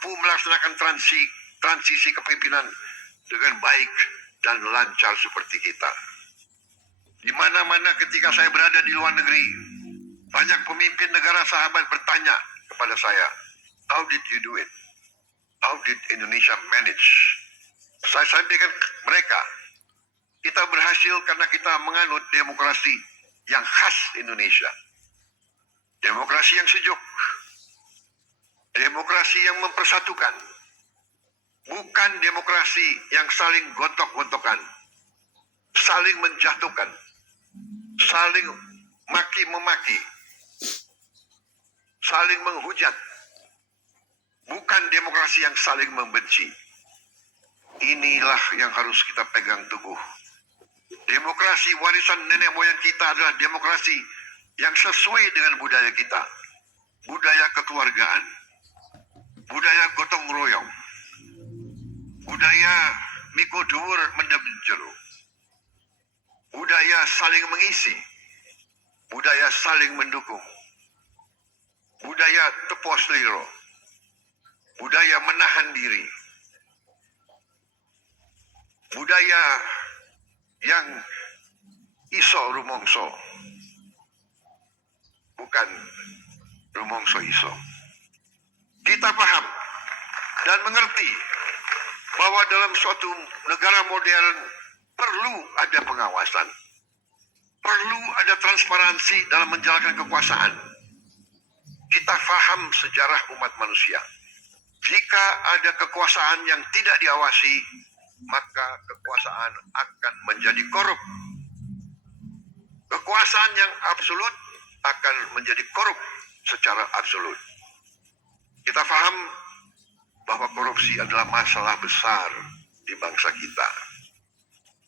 mampu melaksanakan transisi kepemimpinan dengan baik dan lancar seperti kita. Di mana-mana ketika saya berada di luar negeri, banyak pemimpin negara sahabat bertanya kepada saya, "How did you do it? How did Indonesia manage?" Saya sampaikan mereka, kita berhasil karena kita menganut demokrasi yang khas Indonesia. Demokrasi yang sejuk, demokrasi yang mempersatukan, bukan demokrasi yang saling gontok-gontokan, saling menjatuhkan, saling maki-memaki, saling menghujat, bukan demokrasi yang saling membenci. Inilah yang harus kita pegang teguh. Demokrasi warisan nenek moyang kita adalah demokrasi yang sesuai dengan budaya kita. Budaya kekeluargaan, budaya gotong royong, budaya miko dhuwur mendem jero, budaya saling mengisi, budaya saling mendukung, budaya tepos liro, budaya menahan diri, budaya yang iso rumongso, bukan rumongso iso. Kita paham dan mengerti bahwa dalam suatu negara modern perlu ada pengawasan, perlu ada transparansi dalam menjalankan kekuasaan. Kita paham sejarah umat manusia. Jika ada kekuasaan yang tidak diawasi, maka kekuasaan akan menjadi korup. Kekuasaan yang absolut akan menjadi korup secara absolut. Kita paham bahwa korupsi adalah masalah besar di bangsa kita.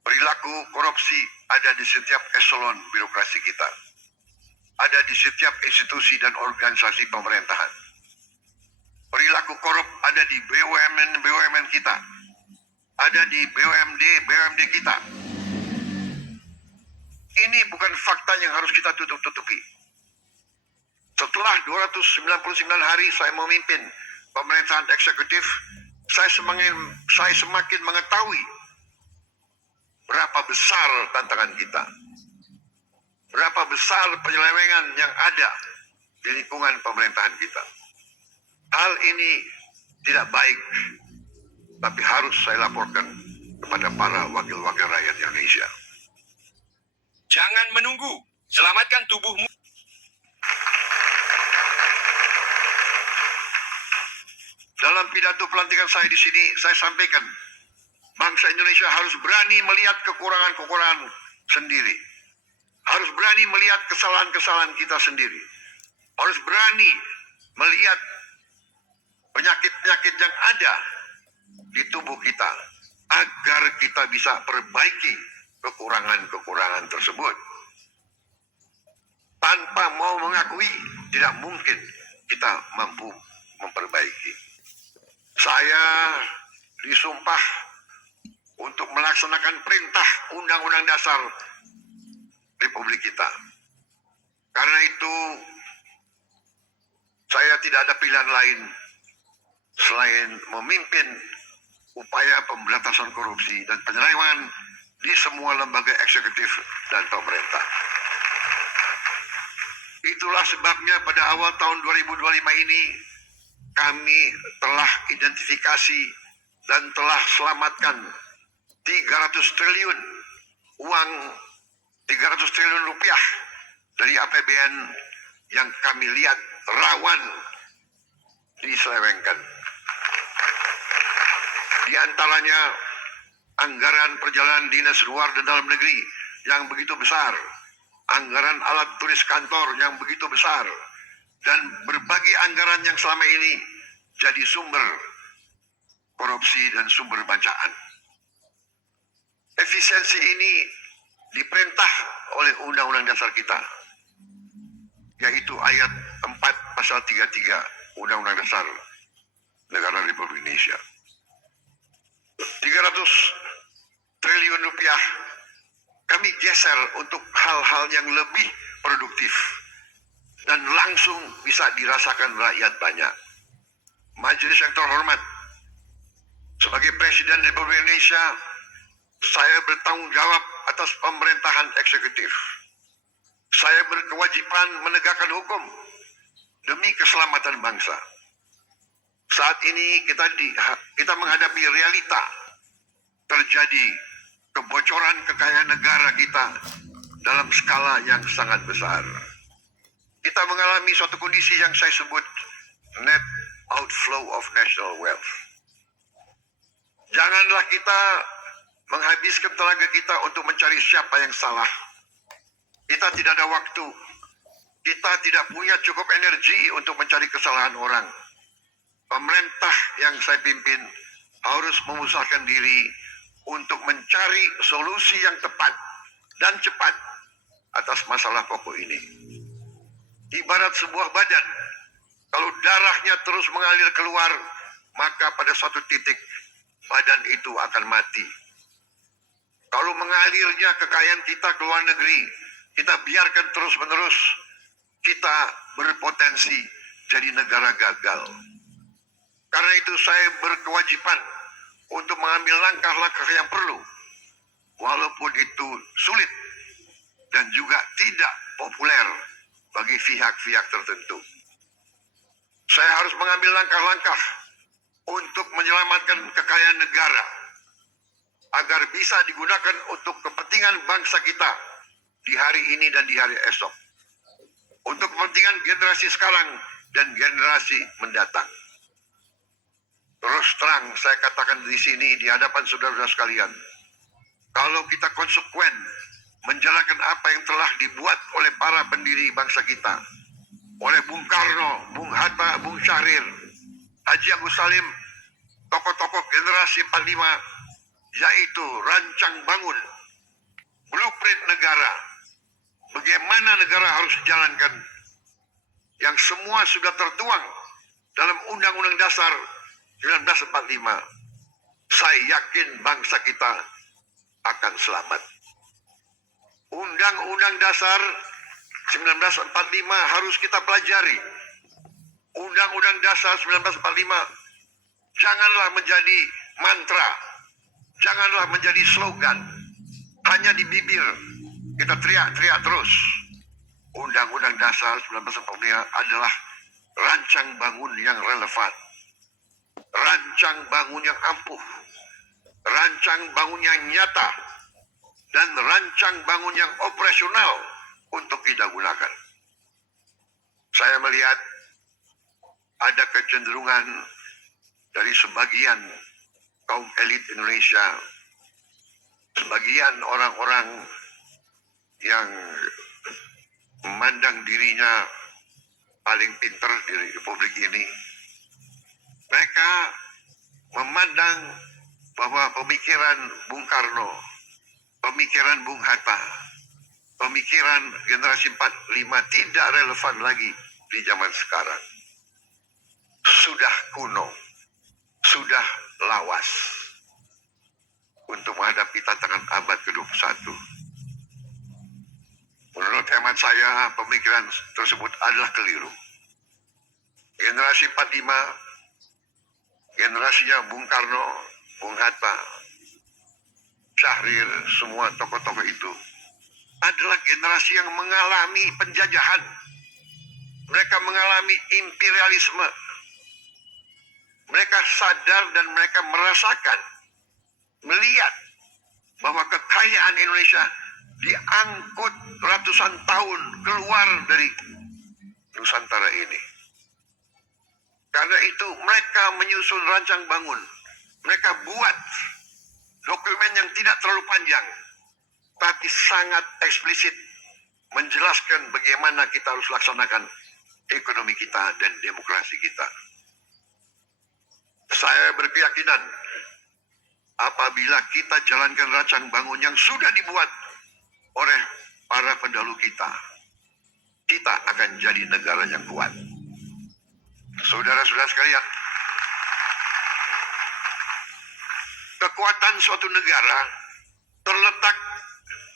Perilaku korupsi ada di setiap eselon birokrasi kita. Ada di setiap institusi dan organisasi pemerintahan. Perilaku korup ada di BUMN kita. Ada di BUMD kita. Ini bukan fakta yang harus kita tutup-tutupi. Setelah 299 hari saya memimpin pemerintahan eksekutif, saya semakin mengetahui berapa besar tantangan kita. Berapa besar penyelewengan yang ada di lingkungan pemerintahan kita. Hal ini tidak baik, tapi harus saya laporkan kepada para wakil-wakil rakyat Indonesia. Jangan menunggu, selamatkan tubuhmu. Dalam pidato pelantikan saya di sini, saya sampaikan, bangsa Indonesia harus berani melihat kekurangan-kekurangan sendiri. Harus berani melihat kesalahan-kesalahan kita sendiri. Harus berani melihat penyakit-penyakit yang ada di tubuh kita, agar kita bisa perbaiki kekurangan-kekurangan tersebut. Tanpa mau mengakui, tidak mungkin kita mampu memperbaiki. Saya disumpah untuk melaksanakan perintah Undang-Undang Dasar Republik kita. Karena itu, saya tidak ada pilihan lain selain memimpin upaya pemberantasan korupsi dan penyelewengan di semua lembaga eksekutif dan pemerintah. Itulah sebabnya pada awal tahun 2025 ini kami telah identifikasi dan telah selamatkan 300 triliun uang, 300 triliun rupiah dari APBN yang kami lihat rawan diselewengkan. Di antaranya anggaran perjalanan dinas luar dan dalam negeri yang begitu besar, anggaran alat tulis kantor yang begitu besar, dan berbagai anggaran yang selama ini jadi sumber korupsi dan sumber bacaan. Efisiensi ini diperintah oleh Undang-Undang Dasar kita, yaitu ayat 4 pasal 33 Undang-Undang Dasar Negara Republik Indonesia. 300 triliun rupiah kami geser untuk hal-hal yang lebih produktif dan langsung bisa dirasakan rakyat banyak. Majelis yang terhormat, sebagai Presiden Republik Indonesia, saya bertanggung jawab atas pemerintahan eksekutif. Saya berkewajiban menegakkan hukum demi keselamatan bangsa. Saat ini kita menghadapi realita terjadi kebocoran kekayaan negara kita dalam skala yang sangat besar. Kita mengalami suatu kondisi yang saya sebut net outflow of national wealth. Janganlah kita menghabiskan tenaga kita untuk mencari siapa yang salah. Kita tidak ada waktu. Kita tidak punya cukup energi untuk mencari kesalahan orang. Pemerintah yang saya pimpin harus mengusahakan diri untuk mencari solusi yang tepat dan cepat atas masalah pokok ini. Ibarat sebuah badan, kalau darahnya terus mengalir keluar, maka pada suatu titik badan itu akan mati. Kalau mengalirnya kekayaan kita ke luar negeri, kita biarkan terus-menerus, kita berpotensi jadi negara gagal. Karena itu saya berkewajiban untuk mengambil langkah-langkah yang perlu, walaupun itu sulit dan juga tidak populer bagi pihak-pihak tertentu. Saya harus mengambil langkah-langkah untuk menyelamatkan kekayaan negara agar bisa digunakan untuk kepentingan bangsa kita di hari ini dan di hari esok, untuk kepentingan generasi sekarang dan generasi mendatang. Terus terang saya katakan di sini di hadapan saudara-saudara sekalian, kalau kita konsekuen menjalankan apa yang telah dibuat oleh para pendiri bangsa kita, oleh Bung Karno, Bung Hatta, Bung Syahrir, Haji Agus Salim, tokoh-tokoh generasi 45, yaitu rancang bangun, blueprint negara, bagaimana negara harus dijalankan, yang semua sudah tertuang dalam Undang-Undang Dasar 1945. Saya yakin bangsa kita akan selamat. Undang-Undang Dasar 1945 harus kita pelajari. Undang-Undang Dasar 1945 janganlah menjadi mantra, janganlah menjadi slogan, hanya di bibir kita teriak-teriak terus. Undang-Undang Dasar 1945 adalah rancang bangun yang relevan, rancang bangun yang ampuh, rancang bangun yang nyata, dan rancang bangun yang operasional untuk kita gunakan. Saya melihat ada kecenderungan dari sebagian kaum elit Indonesia, sebagian orang-orang yang memandang dirinya paling pintar di Republik ini. Mereka memandang bahwa pemikiran Bung Karno, pemikiran Bung Hatta, pemikiran generasi 45 tidak relevan lagi di zaman sekarang. Sudah kuno, sudah lawas untuk menghadapi tantangan abad ke-21. Menurut hemat saya, pemikiran tersebut adalah keliru. Generasi 45, generasinya Bung Karno, Bung Hatta, Syahrir, semua tokoh-tokoh itu adalah generasi yang mengalami penjajahan. Mereka mengalami imperialisme. Mereka sadar dan mereka merasakan, melihat bahwa kekayaan Indonesia diangkut ratusan tahun keluar dari Nusantara ini. Karena itu mereka menyusun rancang bangun. Mereka buat dokumen yang tidak terlalu panjang, tapi sangat eksplisit menjelaskan bagaimana kita harus laksanakan ekonomi kita dan demokrasi kita. Saya berkeyakinan apabila kita jalankan rancang bangun yang sudah dibuat oleh para pendahulu kita, kita akan jadi negara yang kuat. Saudara-saudara sekalian, kekuatan suatu negara terletak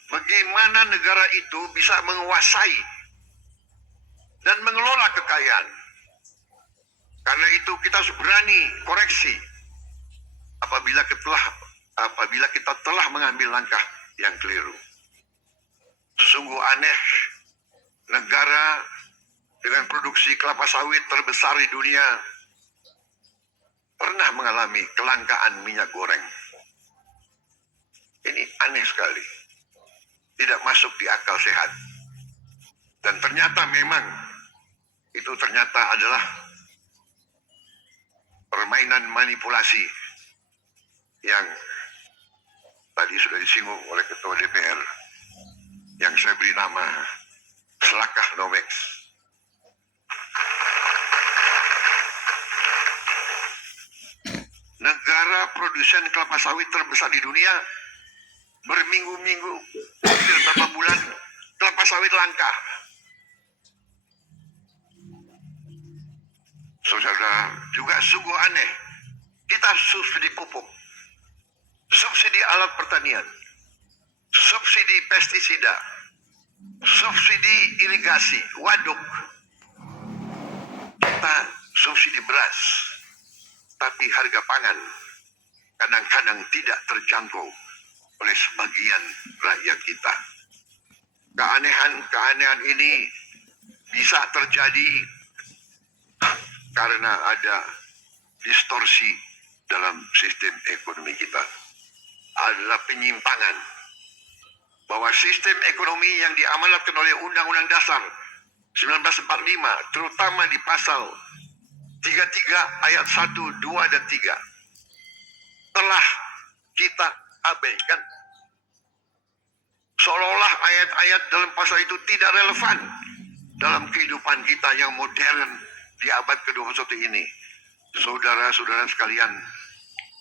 bagaimana negara itu bisa menguasai dan mengelola kekayaan. Karena itu kita harus berani koreksi apabila kita telah mengambil langkah yang keliru. Sungguh aneh, negara dengan produksi kelapa sawit terbesar di dunia pernah mengalami kelangkaan minyak goreng. Ini aneh sekali, tidak masuk di akal sehat. Dan ternyata memang itu adalah permainan manipulasi yang tadi sudah disinggung oleh Ketua DPR yang saya beri nama Selakah Nomex. Negara produsen kelapa sawit terbesar di dunia berminggu-minggu, hampir beberapa bulan, kelapa sawit langka. Saudara, juga sungguh aneh, kita subsidi pupuk, subsidi alat pertanian, subsidi pestisida, subsidi irigasi, waduk, kita subsidi beras, tapi harga pangan kadang-kadang tidak terjangkau oleh sebagian rakyat kita. Keanehan ini bisa terjadi karena ada distorsi dalam sistem ekonomi kita. Adalah penyimpangan bahwa sistem ekonomi yang diamanatkan oleh Undang-Undang Dasar 1945, terutama di pasal 33 ayat 1, 2, dan 3, telah kita abaikan. Seolah-olah ayat-ayat dalam pasal itu tidak relevan dalam kehidupan kita yang modern di abad ke-21 ini. Saudara-saudara sekalian,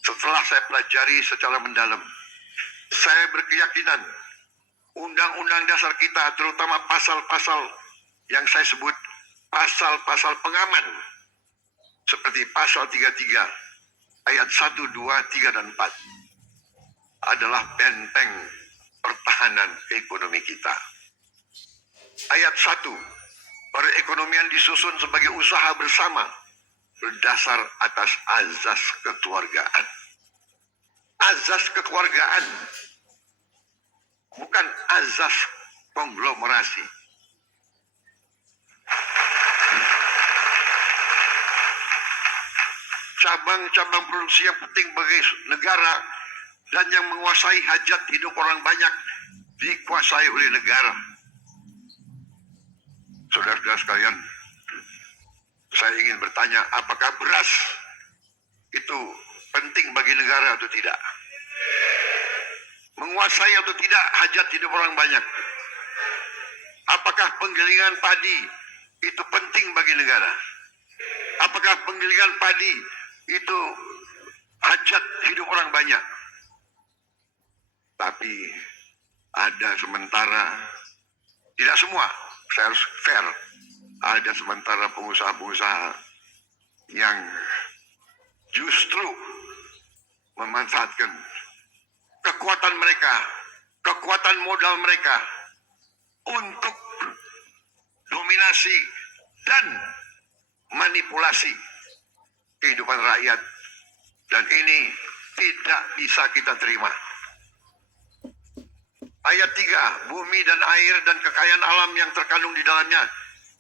setelah saya pelajari secara mendalam, saya berkeyakinan Undang-Undang Dasar kita, terutama pasal-pasal yang saya sebut pasal-pasal pengaman, seperti pasal 33 ayat 1, 2, 3, dan 4, adalah benteng pertahanan ekonomi kita. Ayat 1, perekonomian disusun sebagai usaha bersama berdasar atas azas kekeluargaan. Azas kekeluargaan, bukan azas konglomerasi. Cabang-cabang produksi yang penting bagi negara dan yang menguasai hajat hidup orang banyak dikuasai oleh negara. Saudara-saudara sekalian, saya ingin bertanya, apakah beras itu penting bagi negara atau tidak? Menguasai atau tidak hajat hidup orang banyak? Apakah penggilingan padi itu penting bagi negara? Apakah penggilingan padi itu hajat hidup orang banyak? Tapi ada sementara, tidak semua, saya harus fair, ada sementara pengusaha-pengusaha yang justru memanfaatkan kekuatan mereka, kekuatan modal mereka untuk dominasi dan manipulasi kehidupan rakyat. Dan ini tidak bisa kita terima. Ayat 3, bumi dan air dan kekayaan alam yang terkandung di dalamnya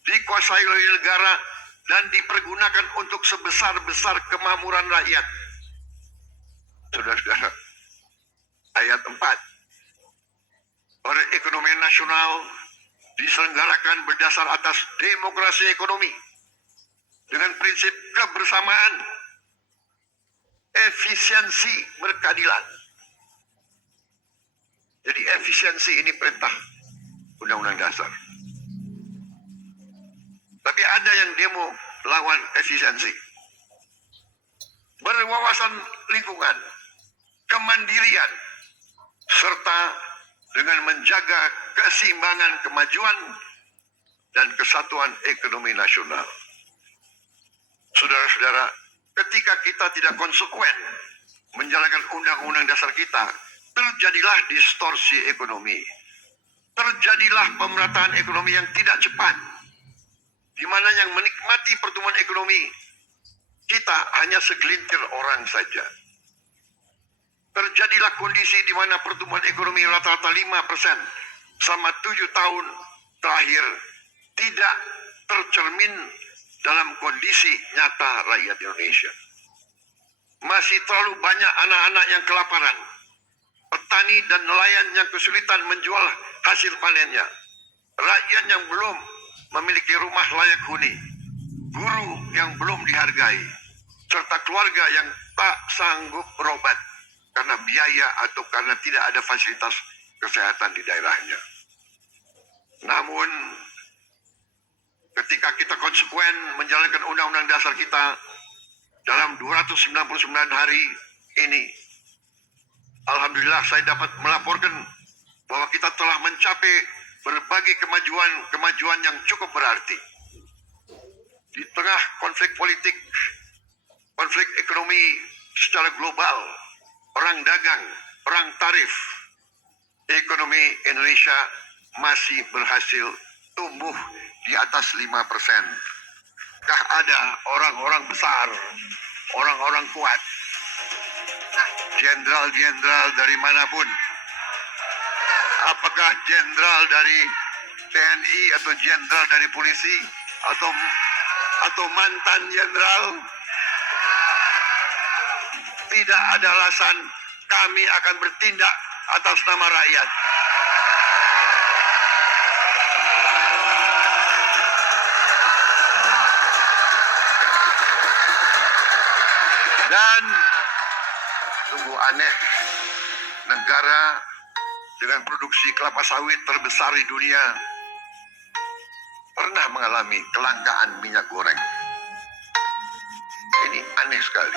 dikuasai oleh negara dan dipergunakan untuk sebesar-besar kemakmuran rakyat. Saudara-saudara, ayat 4, perekonomian nasional diselenggarakan berdasar atas demokrasi ekonomi dengan prinsip kebersamaan, efisiensi, berkeadilan. Jadi efisiensi ini perintah Undang-Undang Dasar. Tapi ada yang demo lawan efisiensi. Berwawasan lingkungan, kemandirian, serta dengan menjaga keseimbangan kemajuan dan kesatuan ekonomi nasional. Saudara-saudara, ketika kita tidak konsekuen menjalankan Undang-Undang Dasar kita, terjadilah distorsi ekonomi. Terjadilah pemerataan ekonomi yang tidak cepat, di mana yang menikmati pertumbuhan ekonomi kita hanya segelintir orang saja. Terjadilah kondisi di mana pertumbuhan ekonomi rata-rata 5% selama 7 tahun terakhir tidak tercermin dalam kondisi nyata rakyat Indonesia. Masih terlalu banyak anak-anak yang kelaparan, petani dan nelayan yang kesulitan menjual hasil panennya, rakyat yang belum memiliki rumah layak huni, guru yang belum dihargai, serta keluarga yang tak sanggup berobat karena biaya atau karena tidak ada fasilitas kesehatan di daerahnya. Namun, ketika kita konsekuen menjalankan undang-undang dasar kita dalam 299 hari ini, alhamdulillah saya dapat melaporkan bahwa kita telah mencapai berbagai kemajuan yang cukup berarti. Di tengah konflik politik, konflik ekonomi secara global, perang dagang, perang tarif, ekonomi Indonesia masih berhasil tumbuh di atas 5%. Kah ada orang-orang besar, orang-orang kuat, jenderal-jenderal dari manapun, apakah jenderal dari TNI atau jenderal dari polisi atau mantan jenderal, tidak ada alasan kami akan bertindak atas nama rakyat. Dan sungguh aneh, negara dengan produksi kelapa sawit terbesar di dunia pernah mengalami kelangkaan minyak goreng. Ini aneh sekali.